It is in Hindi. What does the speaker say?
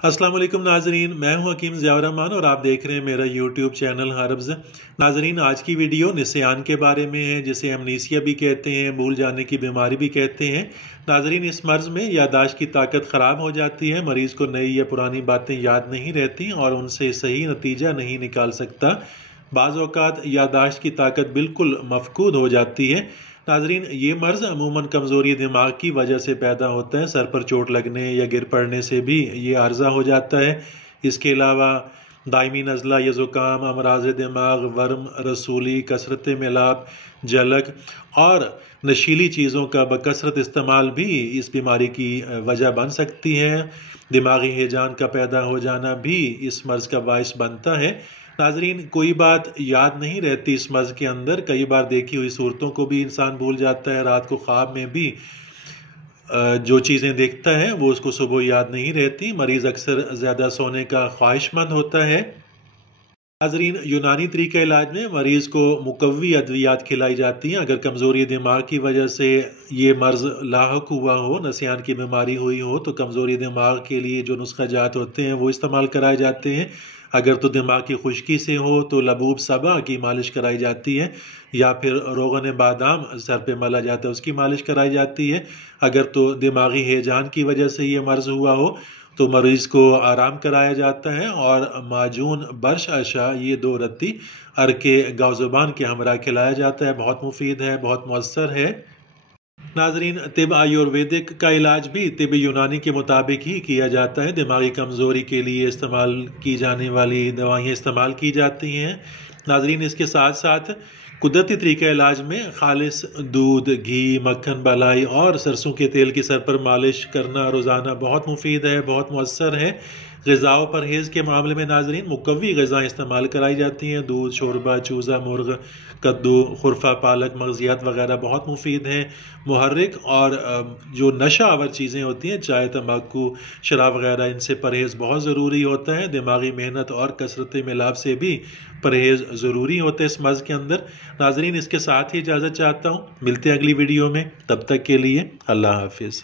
अस्सलाम वालेकुम नाजरीन, मैं हूं हकीम ज़ियाउर रहमान और आप देख रहे हैं मेरा यूट्यूब चैनल हर्ब्स। नाजरीन, आज की वीडियो निस्यान के बारे में है, जिसे एमनीसिया भी कहते हैं, भूल जाने की बीमारी भी कहते हैं। नाजरीन, इस मर्ज़ में यादाश्त की ताकत ख़राब हो जाती है, मरीज़ को नई या पुरानी बातें याद नहीं रहती और उनसे सही नतीजा नहीं निकाल सकता। बाज़ औक़ात यादाश्त की ताकत बिल्कुल मफ़कूद हो जाती है। नाजरीन, ये मर्ज़ अमूमन कमज़ोरी दिमाग की वजह से पैदा होता है। सर पर चोट लगने या गिर पड़ने से भी ये आर्ज़ा हो जाता है। इसके अलावा दायमी नज़ला या ज़ुकाम, अमराज़ दिमाग, वर्म, रसूली, कसरत मिलाप, जलक और नशीली चीज़ों का बकसरत इस्तेमाल भी इस बीमारी की वजह बन सकती है। दिमागी हिजान का पैदा हो जाना भी इस मर्ज़ का बाइस बनता है। नाजरीन, कोई बात याद नहीं रहती इस मर्ज़ के अंदर। कई बार देखी हुई सूरतों को भी इंसान भूल जाता है। रात को ख्वाब में भी जो चीज़ें देखता है वो उसको सुबह याद नहीं रहती। मरीज़ अक्सर ज़्यादा सोने का ख्वाहिशमंद होता है। नाजरीन, यूनानी तरीक़ा इलाज में मरीज़ को मुकव्वी अद्वियात खिलाई जाती हैं। अगर कमज़ोरी दिमाग की वजह से ये मर्ज़ लाहक हुआ हो, नसियान की बीमारी हुई हो, तो कमज़ोरी दिमाग के लिए जो नुस्खा जात होते हैं वो इस्तेमाल कराए जाते हैं। अगर तो दिमाग की खुश्की से हो तो लबूब सबा की मालिश कराई जाती है, या फिर रोगन बादाम सर पे मला जाता है उसकी मालिश कराई जाती है। अगर तो दिमागी हेजान की वजह से ये मर्ज़ हुआ हो तो मरीज़ को आराम कराया जाता है और माजून, बर्श अशा, ये 2 रत्ती अरके गावज़ुबान के हमरा खिलाया जाता है। बहुत मुफीद है, बहुत मौसर है। नाजरीन, तिब आयुर्वेदिक का इलाज भी तिब यूनानी के मुताबिक ही किया जाता है। दिमागी कमज़ोरी के लिए इस्तेमाल की जाने वाली दवाइयाँ इस्तेमाल की जाती हैं। नाजरीन, इसके साथ साथ कुदरती तरीक़ा इलाज में खालिस दूध, घी, मक्खन, बलाई और सरसों के तेल की सर पर मालिश करना रोज़ाना बहुत मुफीद है, बहुत मौसर है। ग़िज़ा परहेज़ के मामले में नाजरीन मुकव्वी ग़िज़ाएँ इस्तेमाल कराई जाती हैं। दूध, शोरबा, चूज़ा, मुर्ग, कद्दू, खुरफा, पालक, मग़ज़ियात वग़ैरह बहुत मुफीद हैं। मुहर्रिक और जो नशा आवर चीज़ें होती हैं, चाय, तंबाकू, शराब वग़ैरह, इनसे परहेज़ बहुत ज़रूरी होता है। दिमागी मेहनत और कसरत मिलाप से भी परहेज़ ज़रूरी होता है इस मर्ज़ के अंदर। नाज़रीन, इसके साथ ही इजाज़त चाहता हूँ। मिलते हैं अगली वीडियो में, तब तक के लिए अल्लाह हाफ़िज़।